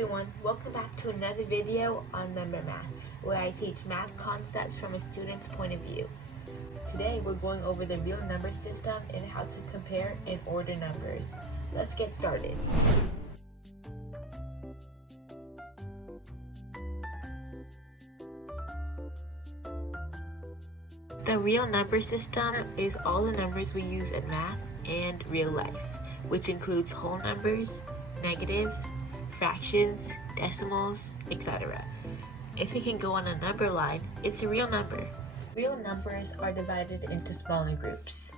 everyone, welcome back to another video on Number Math, where I teach math concepts from a student's point of view. Today we're going over the real number system and how to compare and order numbers. Let's get started. The real number system is all the numbers we use in math and real life, which includes whole numbers, negatives, fractions, decimals, etc. If it can go on a number line, it's a real number. Real numbers are divided into smaller groups.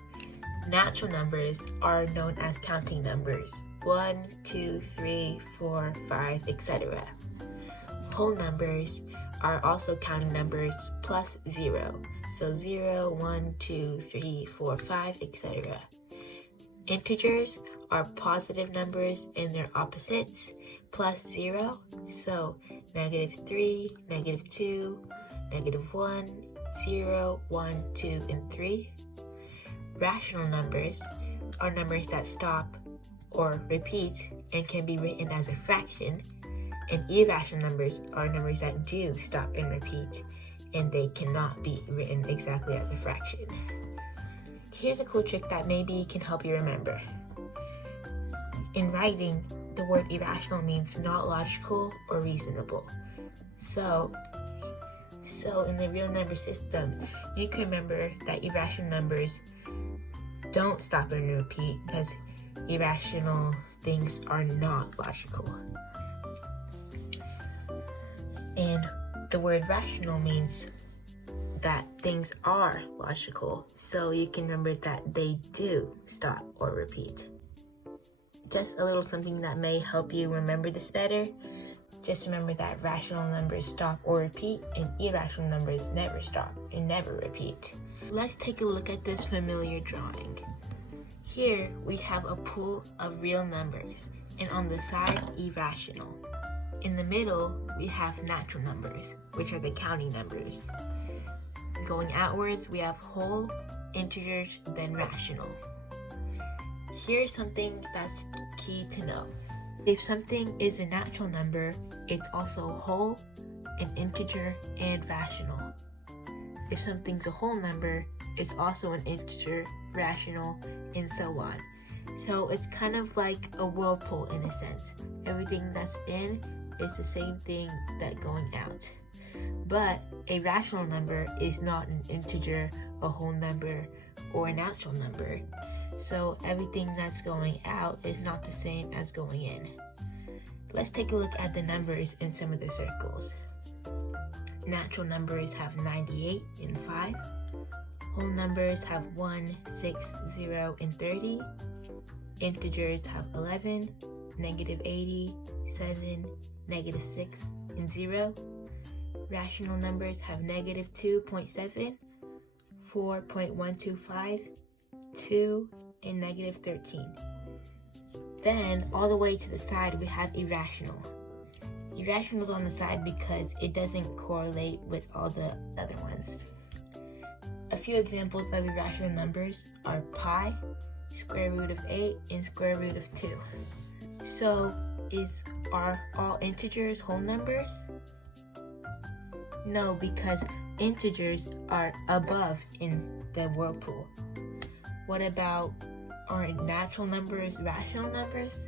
Natural numbers are known as counting numbers, 1, 2, 3, 4, 5, etc. Whole numbers are also counting numbers plus 0, so 0, 1, 2, 3, 4, 5, etc. Integers are positive numbers and their opposites, plus 0, so -3, -2, -1, 0, 1, 2, and 3. Rational numbers are numbers that stop or repeat and can be written as a fraction, and irrational numbers are numbers that do stop and repeat, and they cannot be written exactly as a fraction. Here's a cool trick that maybe can help you remember. In writing, the word irrational means not logical or reasonable. So in the real number system, you can remember that irrational numbers don't stop and repeat because irrational things are not logical. And the word rational means that things are logical, so you can remember that they do stop or repeat. Just a little something that may help you remember this better. Just remember that rational numbers stop or repeat and irrational numbers never stop and never repeat. Let's take a look at this familiar drawing. Here we have a pool of real numbers and on the side irrational. In the middle we have natural numbers, which are the counting numbers. Going outwards we have whole, integers, then rational. Here's something that's key to know. If something is a natural number, it's also whole, an integer, and rational. If something's a whole number, it's also an integer, rational, and so on. So it's kind of like a whirlpool in a sense. Everything that's in is the same thing that's going out. But a rational number is not an integer, a whole number, or a natural number. So everything that's going out is not the same as going in. Let's take a look at the numbers in some of the circles. Natural numbers have 98 and 5. Whole numbers have 1, 6, 0, and 30. Integers have 11, -80, 7, -6, and 0. Rational numbers have -2.7, 4.125, 2, and -13. Then, all the way to the side, we have irrational. Irrational is on the side because it doesn't correlate with all the other ones. A few examples of irrational numbers are pi, square root of 8, and square root of 2. So, are all integers whole numbers? No, because integers are above in the whirlpool. What about, are natural numbers rational numbers?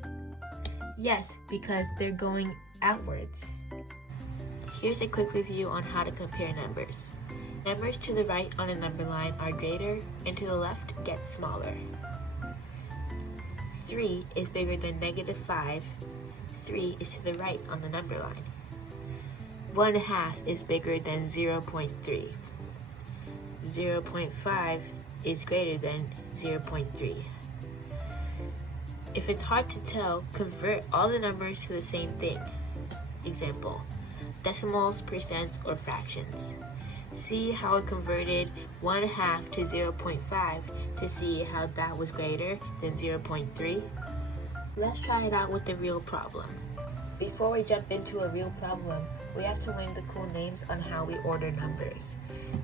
Yes, because they're going outwards. Here's a quick review on how to compare numbers. Numbers to the right on a number line are greater, and to the left get smaller. 3 is bigger than -5. 3 is to the right on the number line. 1/2 is bigger than 0.3. 0.5 is greater than 0.3. If it's hard to tell, convert all the numbers to the same thing. Example, decimals, percents, or fractions. See how I converted 1/2 to 0.5 to see how that was greater than 0.3. Let's try it out with the real problem. Before we jump into a real problem, we have to learn the cool names on how we order numbers.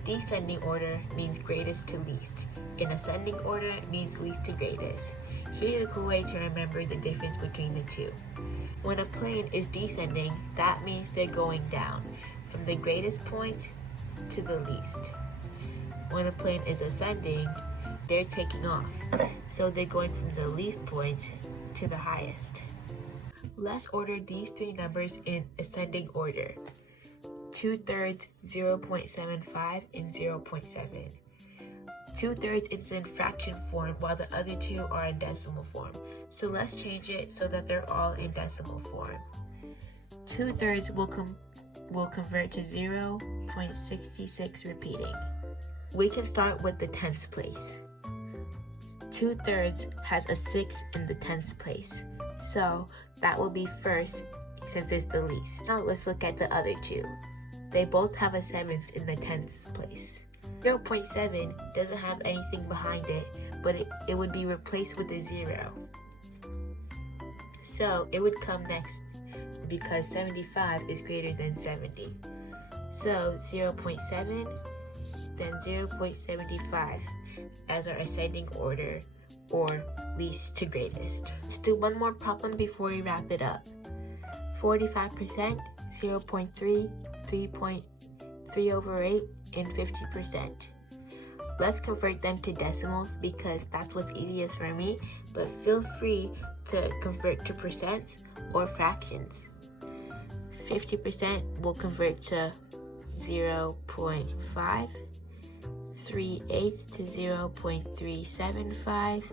Descending order means greatest to least. In ascending order means least to greatest. Here's a cool way to remember the difference between the two. When a plane is descending, that means they're going down, from the greatest point to the least. When a plane is ascending, they're taking off, so they're going from the least point to the highest. Let's order these three numbers in ascending order. 2/3, 0.75, and 0.7. 2/3 is in fraction form while the other two are in decimal form. So let's change it so that they're all in decimal form. 2/3 will convert to 0.66 repeating. We can start with the tens place. 2/3 has a 6 in the tens place, so that will be first since it's the least. Now let's look at the other two. They both have a 7 in the tens place. 0.7 doesn't have anything behind it, but it would be replaced with a 0. So it would come next because 75 is greater than 70. So 0.7, then 0.75 as our ascending order or least to greatest. Let's do one more problem before we wrap it up. 45%, 0.3, 3.3/8, and 50%. Let's convert them to decimals because that's what's easiest for me, but feel free to convert to percents or fractions. 50% will convert to 0.5, 3/8 to 0.375,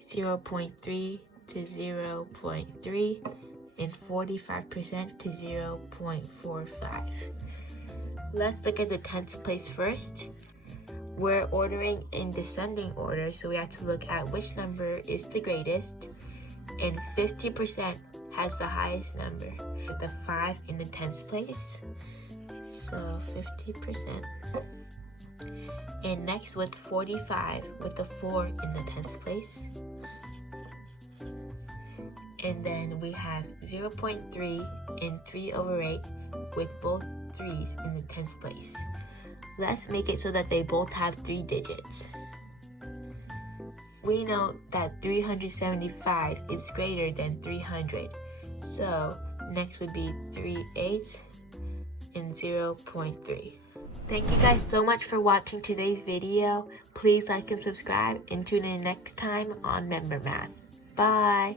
0.3 to 0.3, and 45% to 0.45. Let's look at the tens place first. We're ordering in descending order, so we have to look at which number is the greatest, and 50% has the highest number, with the 5 in the tens place, so 50%. And next with 45 with the 4 in the tens place. And then we have 0.3 and 3/8 with both 3's in the tens place. Let's make it so that they both have 3 digits. We know that 375 is greater than 300. So next would be 3/8 and 0.3. Thank you guys so much for watching today's video. Please like and subscribe and tune in next time on Member Math. Bye!